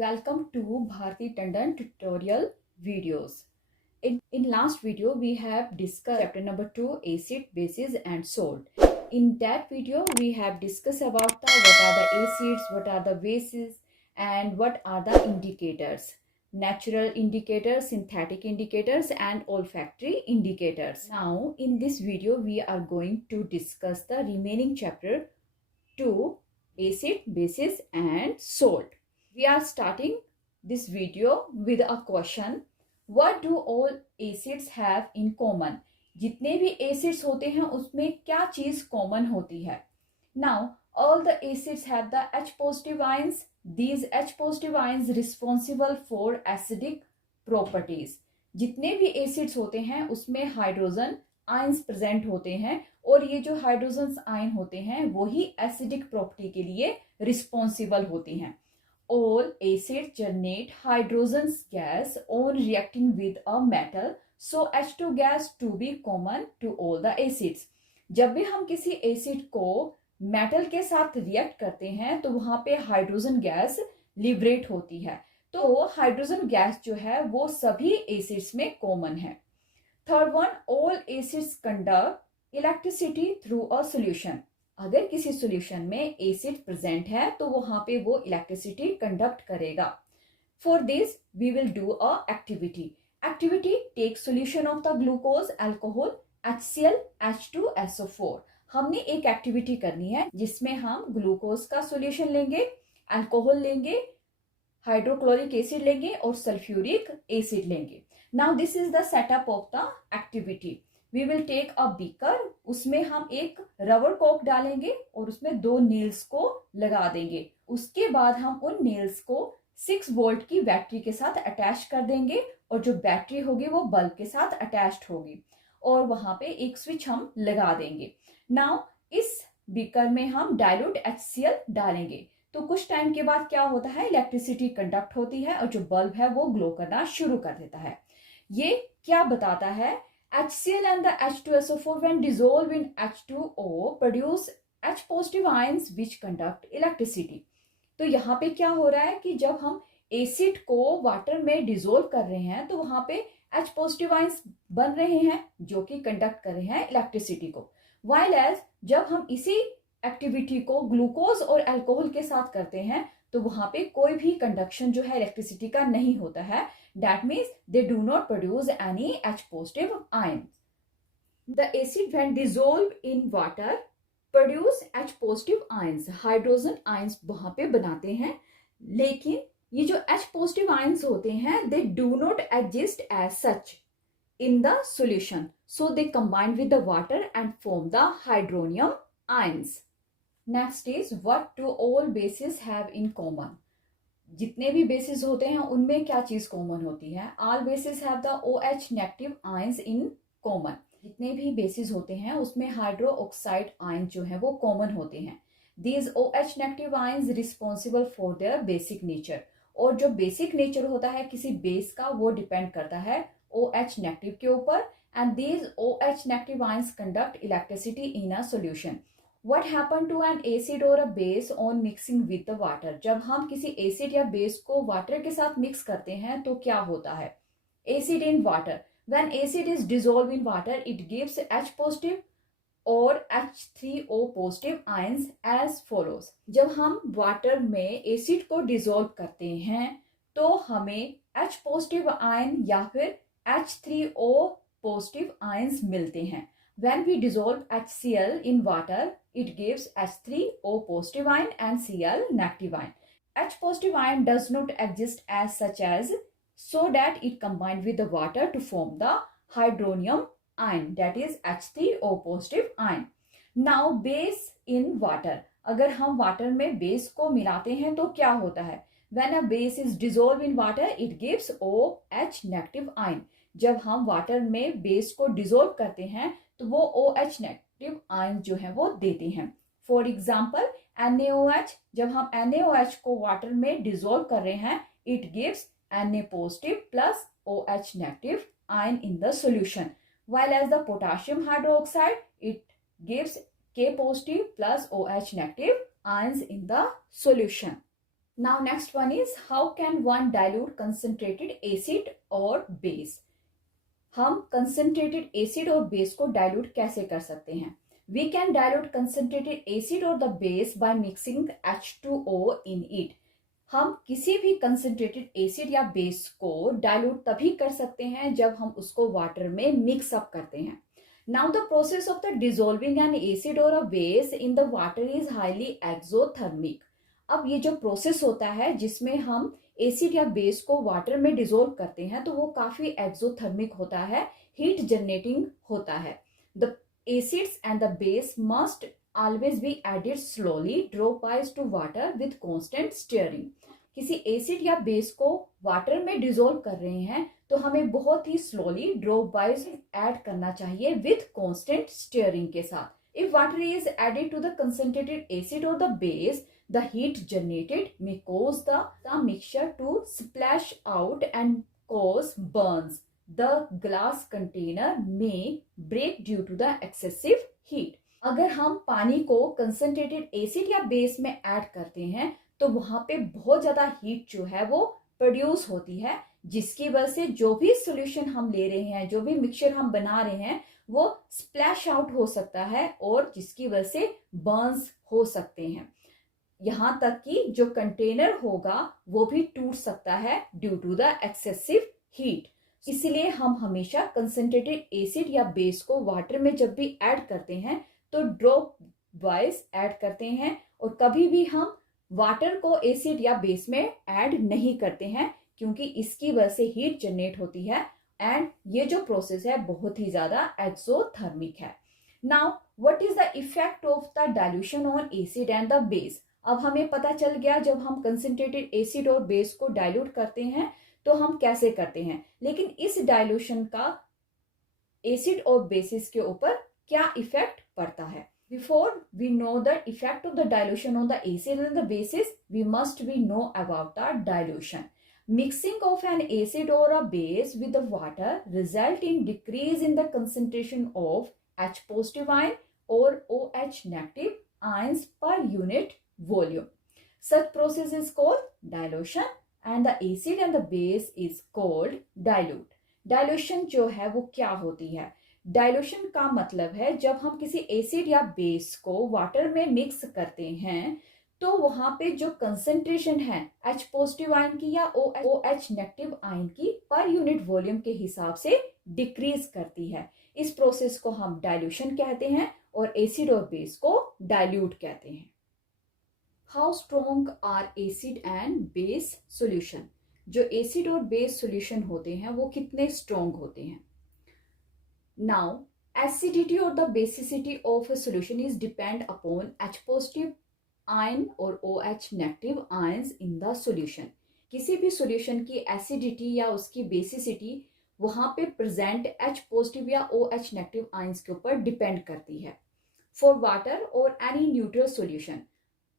Welcome to Bharti Tandon tutorial videos. In last video, we have discussed chapter number 2, acid, bases and salt. In that video, we have discussed about what are the acids, what are the bases and what are the indicators. Natural indicators, synthetic indicators and olfactory indicators. Now, in this video, we are going to discuss the remaining chapter 2, acid, bases and salt. We are starting this video with a question. What do all acids have in common? जितने भी acids होते हैं उसमें क्या चीज common होती है? Now, all the acids have the H positive ions. These H positive ions responsible for acidic properties. जितने भी acids होते हैं उसमें हाइड्रोजन आयंस प्रेजेंट होते हैं और ये जो हाइड्रोजन आयन होते हैं वो ही एसिडिक प्रॉपर्टी के लिए रिस्पॉन्सिबल होती हैं. All acids generate hydrogen gas on reacting with a metal, so H2 gas to be common to all the acids. जब भी हम किसी एसिड को मेटल के साथ रिएक्ट करते हैं तो वहां पे हाइड्रोजन गैस लिबरेट होती है. तो हाइड्रोजन गैस जो है वो सभी एसिड्स में कॉमन है. Third one, all acids conduct electricity through a solution. अगर किसी सॉल्यूशन में एसिड प्रेजेंट है तो वहां पे वो इलेक्ट्रिसिटी कंडक्ट करेगा. For this we will do a activity take solution of the glucose, alcohol, HCl, H2SO4. हमने एक एक्टिविटी करनी है जिसमें हम ग्लूकोज का सॉल्यूशन लेंगे, अल्कोहल लेंगे, हाइड्रोक्लोरिक एसिड लेंगे और सल्फ्यूरिक एसिड लेंगे. Now this is the setup of the activity. We will take a beaker, उसमें हम एक रबर कॉक डालेंगे और उसमें 2 नेल्स को लगा देंगे. उसके बाद हम उन नेल्स को 6 वोल्ट की बैटरी के साथ अटैच कर देंगे और जो बैटरी होगी वो बल्ब के साथ अटैच्ड होगी और वहां पे एक स्विच हम लगा देंगे. नाउ इस बीकर में हम डाइल्यूट HCl डालेंगे तो कुछ टाइम के बाद क्या होता है, इलेक्ट्रिसिटी कंडक्ट होती है और जो बल्ब है वो ग्लो करना शुरू कर देता है. ये क्या बताता है, HCl and the H2SO4 when dissolved in H2O produce H positive ions which conduct electricity. तो यहाँ पे क्या हो रहा है कि जब हम एसिड को वाटर में डिसोल्व कर रहे हैं तो वहां पे H पॉजिटिव आयंस बन रहे हैं जो कि कंडक्ट कर रहे हैं इलेक्ट्रिसिटी को. वाइल एज जब हम इसी एक्टिविटी को ग्लूकोज और अल्कोहल के साथ करते हैं तो वहां पे कोई भी कंडक्शन जो है इलेक्ट्रिसिटी का नहीं होता है. That means they do not produce any H positive ions. The acid when dissolved in water produce H positive ions. Hydrogen ions वहां पे बनाते हैं लेकिन ये जो H positive ions होते हैं they do not exist as such in the solution. So they combine with the water and form the hydronium ions. Next is what do all bases have in common. जितने भी basis होते हैं उनमें क्या चीज common होती है. All basis have the OH negative ions in common. जितने भी बेसिस होते हैं उसमें हाइड्रो ऑक्साइड आयन जो है वो कॉमन होते हैं. These OH negative ions responsible for their basic nature. और जो बेसिक नेचर होता है किसी बेस का वो डिपेंड करता है OH नेगेटिव के ऊपर. And these OH negative ions conduct electricity in a solution. What happened to an acid or a base on mixing with the water? जब हम किसी एसिड या बेस को वाटर के साथ मिक्स करते हैं तो क्या होता है. Acid in water. When acid is dissolved in water, it gives H positive or H3O positive ions as follows. जब हम वाटर में एसिड को डिसॉल्व करते हैं तो हमें H positive आयन या फिर H3O positive ions मिलते हैं. When we dissolve HCl in water, it gives H3O positive ion and Cl negative ion. H positive ion does not exist as such as so that it combined with the water to form the hydronium ion, that is H3O positive ion. Now base in water. अगर हम water में base को मिलाते हैं तो क्या होता है. When a base is dissolved in water, it gives OH negative ion. जब हम वाटर में बेस को डिसॉल्व करते हैं तो वो OH नेगेटिव आयन जो है वो देते हैं. For example NaOH. जब हम NaOH को वाटर में डिसॉल्व कर रहे हैं it gives Na positive plus OH negative ion in the solution. while as the potassium hydroxide it gives K positive plus OH negative ions in the solution. Now next one is how can one dilute concentrated acid or base. हम concentrated acid और base को dilute कैसे कर सकते हैं? We can dilute concentrated acid or the base by mixing H2O in it. हम किसी भी कंसंट्रेटेड एसिड या बेस को डाइल्यूट तभी कर सकते हैं जब हम उसको वाटर में मिक्स अप करते हैं. Now the process of the dissolving an acid और a base in the water is highly exothermic. अब ये जो प्रोसेस होता है जिसमें हम एसिड या बेस को वाटर में डिसॉल्व करते हैं तो वो काफी एक्सोथर्मिक होता है, हीट जनरेटिंग होता है. The acids and the base must always be added slowly dropwise to water with constant stirring. किसी एसिड या बेस को वाटर में डिसॉल्व कर रहे हैं तो हमें बहुत ही स्लोली ड्रॉप वाइज ऐड करना चाहिए विथ कांस्टेंट स्टीयरिंग के साथ. If water is added to the concentrated acid और the base, the heat generated may cause the mixture to splash out and cause burns. The glass container may break due to the excessive heat. अगर हम पानी को concentrated acid या base में add करते हैं तो वहां पे बहुत ज्यादा हीट जो है वो प्रोड्यूस होती है, जिसकी वजह से जो भी सॉल्यूशन हम ले रहे हैं, जो भी मिक्सचर हम बना रहे हैं, वो स्प्लैश आउट हो सकता है और जिसकी वजह से बर्न्स हो सकते हैं. यहां तक कि जो कंटेनर होगा वो भी टूट सकता है due to the excessive heat. इसलिए हम हमेशा कंसंट्रेटेड एसिड या बेस को वाटर में जब भी ऐड करते हैं तो ड्रॉप वाइज ऐड करते हैं और कभी भी हम वाटर को एसिड या बेस में ऐड नहीं करते हैं क्योंकि इसकी वजह से हीट जनरेट होती है एंड ये जो प्रोसेस है बहुत ही ज्यादा एक्सोथर्मिक है. Now what is the effect of the dilution on acid and the base. अब हमें पता चल गया जब हम कंसंट्रेटेड एसिड और बेस को डाइल्यूट करते हैं तो हम कैसे करते हैं, लेकिन इस डाइल्यूशन का एसिड और बेसिस के ऊपर क्या इफेक्ट पड़ता है. Before we know the effect of the dilution on the acid and the bases, we must be know about the dilution. Mixing of an acid or a base with the water result in decrease in the concentration of H positive ion or OH negative ions per unit volume. Such process is called dilution and the acid and the base is called dilute. Dilution जो है वो क्या होती है? Dilution का मतलब है जब हम किसी एसिड या बेस को वाटर में मिक्स करते हैं तो वहां पे जो कंसंट्रेशन है H पॉजिटिव आयन की या OH नेगेटिव आयन की पर यूनिट वॉल्यूम के हिसाब से डिक्रीज करती है. इस प्रोसेस को हम डाइल्यूशन कहते हैं और एसिड और बेस को डाइल्यूट कहते हैं. How strong are acid and base solution. जो एसिड और बेस सॉल्यूशन होते हैं वो कितने स्ट्रॉन्ग होते हैं. Now, acidity or the basicity of a solution is depend upon H positive ion और OH negative ions in the solution. किसी भी solution की acidity या उसकी basicity वहां पे present H positive या OH negative ions के ऊपर depend करती है. For water or any neutral solution,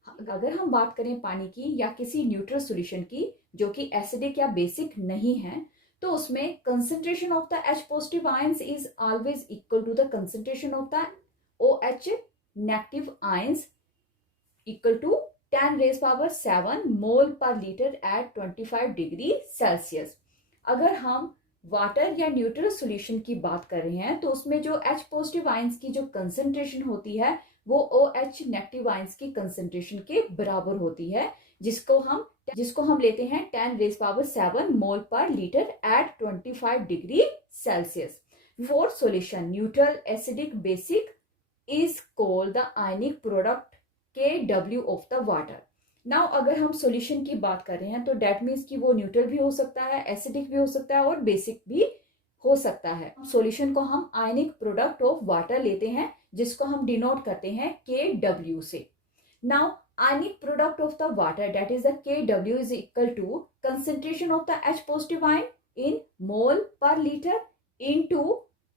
अगर हम बात करें पानी की या किसी neutral solution की जो कि acidic या basic नहीं है तो उसमें concentration of the H positive ions is always equal to the concentration of the OH negative ions equal to 10 raised power 7 mole per liter at 25 degree Celsius. अगर हम वाटर या न्यूट्रल सॉल्यूशन की बात कर रहे हैं तो उसमें जो H पॉजिटिव आयंस की जो कंसंट्रेशन होती है वो OH नेगेटिव आयंस की कंसंट्रेशन के बराबर होती है, जिसको हम लेते हैं 10 raise power 7 mole per litre at 25 degree Celsius. For solution neutral acidic basic is called the ionic product KW of the water. Now अगर हम सॉल्यूशन की बात कर रहे हैं तो डेट मीन्स कि वो न्यूट्रल भी हो सकता है, एसिडिक भी हो सकता है और बेसिक भी हो सकता है. सॉल्यूशन को हम आयनिक प्रोडक्ट ऑफ वाटर लेते हैं जिसको हम डिनोट करते हैं KW से. Now ionic product of the water, that is the KW, is equal to concentration of the H positive ion in mole per liter into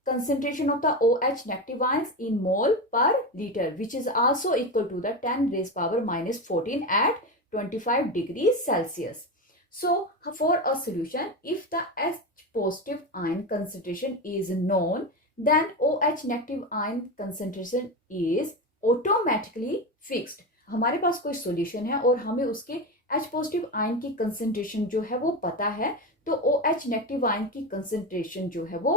concentration of the OH negative ions in mole per liter, which is also equal to the 10 raised power minus 14 at 25 degrees Celsius. So for a solution, if the H positive ion concentration is known, then OH negative ion concentration is automatically fixed. हमारे पास कोई solution है और हमें उसके H positive ion की concentration जो है वो पता है, तो OH नेगेटिव आयन की कंसंट्रेशन जो है वो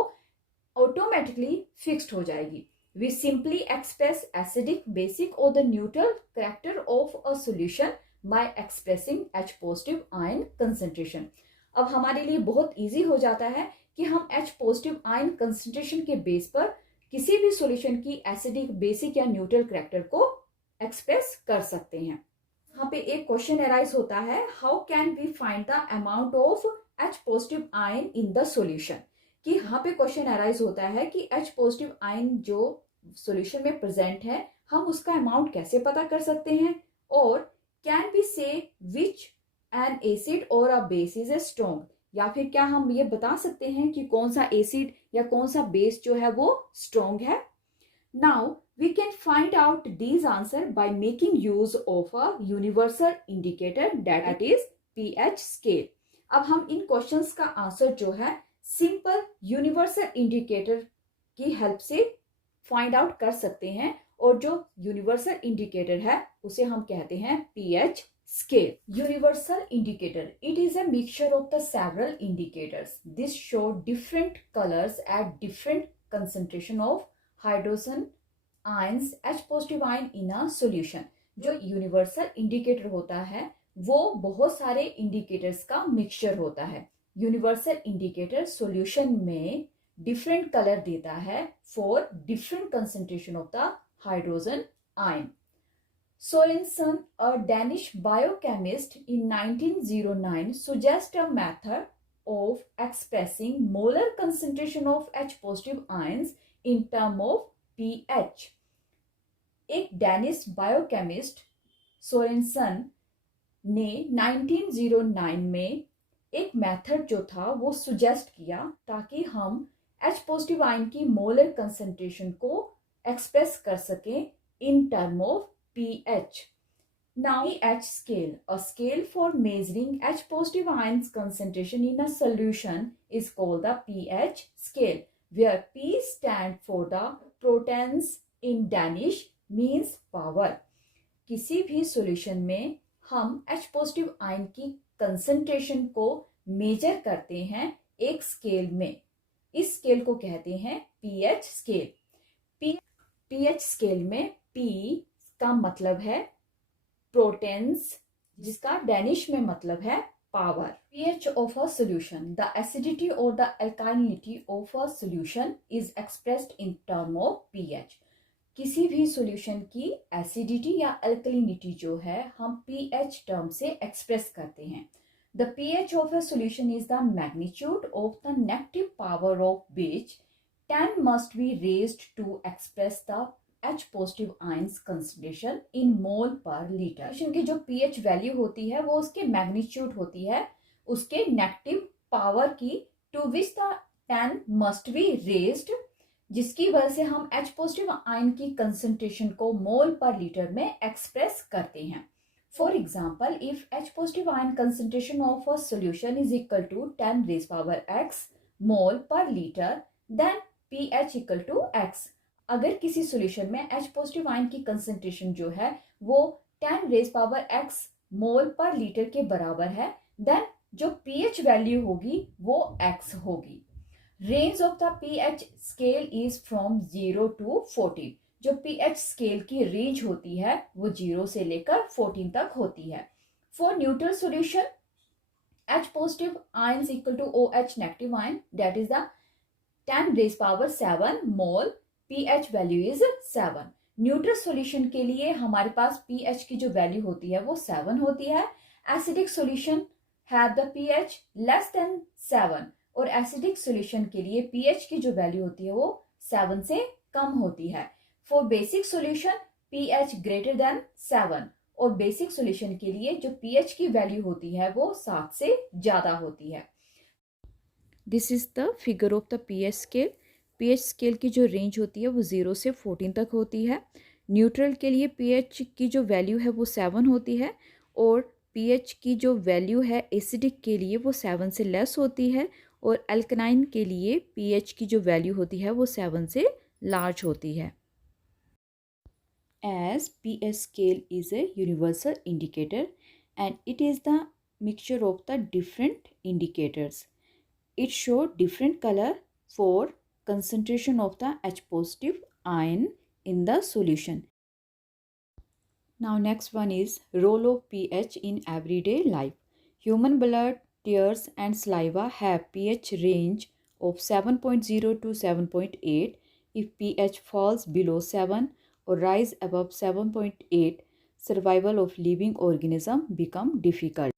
ऑटोमेटिकली फिक्स्ड हो जाएगी. We simply express acidic, basic or the neutral character of a solution by expressing H positive ion concentration. अब हमारे लिए बहुत इजी हो जाता है कि हम H पॉजिटिव आयन कंसंट्रेशन के बेस पर किसी भी सॉल्यूशन की एसिडिक, बेसिक या न्यूट्रल करैक्टर को एक्सप्रेस कर सकते हैं. यहाँ पे एक क्वेश्चन अराइज होता है, how can we find the amount of H positive ion in the solution. कि यहाँ पे क्वेश्चन अराइज होता है कि H पॉजिटिव आयन जो सॉल्यूशन में प्रेजेंट है, हम उसका अमाउंट कैसे पता कर सकते हैं, और कैन बी से विच एन एसिड और a base is a strong, या फिर क्या हम ये बता सकते हैं कि कौन सा एसिड या कौन सा बेस जो है वो स्ट्रॉन्ग है. Now we can find out these answer by making use of a universal indicator that is pH scale. अब हम इन क्वेश्चंस का आंसर जो है सिंपल यूनिवर्सल इंडिकेटर की हेल्प से फाइंड आउट कर सकते हैं, और जो यूनिवर्सल इंडिकेटर है उसे हम कहते हैं pH scale. Universal indicator, it is a mixture of the several indicators. This show different colors at different concentration of hydrogen ions, H positive ion in a solution. जो यूनिवर्सल इंडिकेटर होता है वो बहुत सारे इंडिकेटर्स का mixture होता है. Universal indicator solution में डिफरेंट कलर देता है for different concentration of the hydrogen ion. Sorensen, a Danish biochemist in 1909, suggests a method of expressing molar concentration of H positive ions in terms of pH. एक Danish biochemist Sorensen ने 1909 में एक method जो था वो suggest किया ताकि हम H पॉजिटिव आयन की मोलर कंसंट्रेशन को एक्सप्रेस कर सकें in terms of pH. Now pH scale, a scale for measuring H positive ions concentration in a solution, is called the pH scale, where P stand for the protons in Danish means power. किसी भी solution में हम H positive ion की concentration को major करते हैं एक scale में. इस स्केल को कहते हैं pH स्केल. pH स्केल में P का मतलब है प्रोटेन्स, जिसका डैनिश में मतलब है power. pH of a solution, the acidity or the alkalinity of a solution is expressed in term of pH. किसी भी सॉल्यूशन की एसिडिटी या अल्कलिनिटी जो है हम pH टर्म से एक्सप्रेस करते हैं. The pH of a solution is the magnitude of the negative power of which 10 must be raised to express the H positive ions concentration in mole per liter. की जो pH value होती है वो उसके magnitude होती है उसके negative power की, to which the 10 must be raised, जिसकी वजह से हम H पॉजिटिव आयन की कंसंट्रेशन को मोल पर लीटर में एक्सप्रेस करते हैं. For example, if H positive ion concentration of a solution is equal to 10 raise power x mole per litre, then pH equal to x. अगर किसी solution में H positive ion की concentration जो है वो 10 raise power x mole per litre के बराबर है, देन जो pH वैल्यू होगी वो x होगी. Range of the pH scale is from 0 to 14. जो pH स्केल की रेंज होती है वो 0 से लेकर 14 तक होती है. For neutral solution H positive ion equal to OH negative ion, that is the 10 raise power 7 mole, pH value is 7. Neutral solution के लिए हमारे पास pH की जो वैल्यू होती है वो 7 होती है. Acidic solution have the pH less than 7, और एसिडिक सॉल्यूशन के लिए pH की जो वैल्यू होती है वो 7 से कम होती है. For basic solution pH greater than 7, और बेसिक सॉल्यूशन के लिए जो pH की वैल्यू होती है वो 7 से ज्यादा होती है. This is the figure of the pH scale. pH scale की जो रेंज होती है वो 0 से 14 तक होती है. न्यूट्रल के लिए pH की जो वैल्यू है वो 7 होती है, और pH की जो वैल्यू है एसिडिक के लिए वो 7 से लेस होती है, और अल्कनाइन के लिए pH की जो वैल्यू होती है वो 7 से लार्ज होती है. As pH scale is a universal indicator, and it is the mixture of the different indicators. It shows different color for concentration of the H positive ion in the solution. Now next one is role of pH in everyday life. Human blood, tears and saliva have pH range of 7.0 to 7.8. If pH falls below 7 or rise above 7.8, survival of living organism become difficult.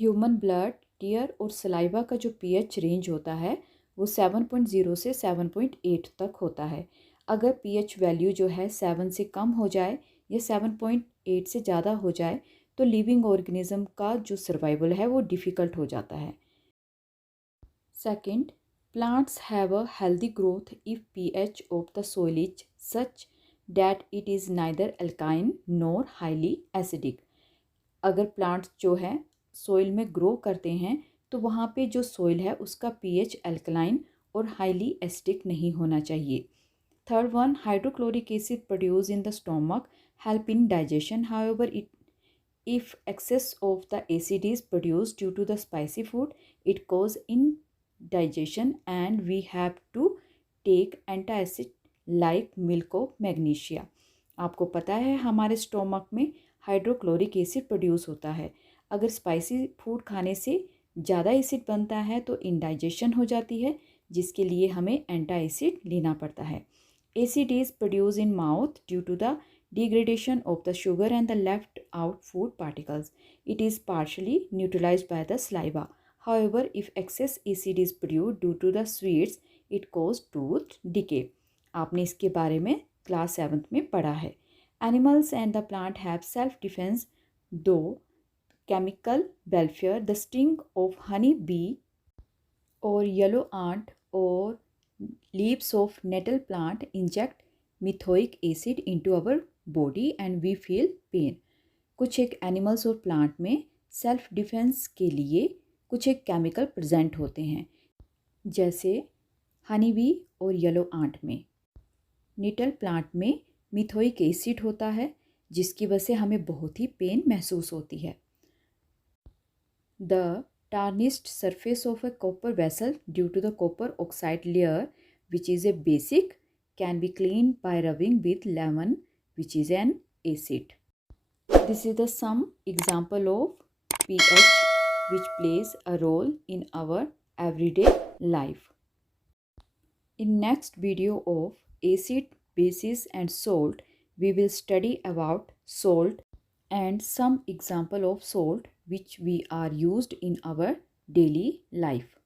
Human blood, tear और saliva का जो pH range होता है वो 7.0 से 7.8 तक होता है. अगर पीएच वैल्यू जो है 7 से कम हो जाए या 7.8 से ज़्यादा हो जाए तो लिविंग ऑर्गेनिज्म का जो सर्वाइवल है वो डिफ़िकल्ट हो जाता है. Second, plants have a healthy growth if pH of the soil is such that it is neither alkyne nor highly acidic. अगर प्लांट्स जो है सोइल में ग्रो करते हैं तो वहाँ पे जो सोइल है उसका पीएच अल्कलाइन और हाईली एसिडिक नहीं होना चाहिए. Third one, hydrochloric acid produce in the stomach help in digestion. However if excess of the acid is produced due to the spicy food, it cause indigestion and we have to take antacid like milk of magnesia. आपको पता है हमारे stomach में hydrochloric acid produce होता है. अगर spicy food खाने से ज़्यादा एसिड बनता है तो इंडाइजेशन हो जाती है, जिसके लिए हमें एंटा एसिड लेना पड़ता है. Acid is produce in mouth due to the degradation of the sugar and the left out food particles. It is partially neutralized by the saliva. However, if excess acid is produced due to the sweets, it causes tooth decay. आपने इसके बारे में class 7th में पढ़ा है. Animals and the plant have self-defense though chemical welfare. The sting of honey bee or yellow ant or leaves of nettle plant inject methanoic acid into our body and we feel pain. कुछ एक animals और plant में self defence के लिए कुछ एक chemical present होते हैं, जैसे हनी बी और येलो आंट में. निटल प्लांट में मिथोइक एसिड होता है जिसकी वजह से हमें बहुत ही पेन महसूस होती है. The tarnished surface of a copper vessel due to the copper oxide layer which is a basic can be cleaned by rubbing with lemon, which is an acid. This is the some example of pH which plays a role in our everyday life. In next video of acid, bases and salt, we will study about salt and some example of salt which we are used in our daily life.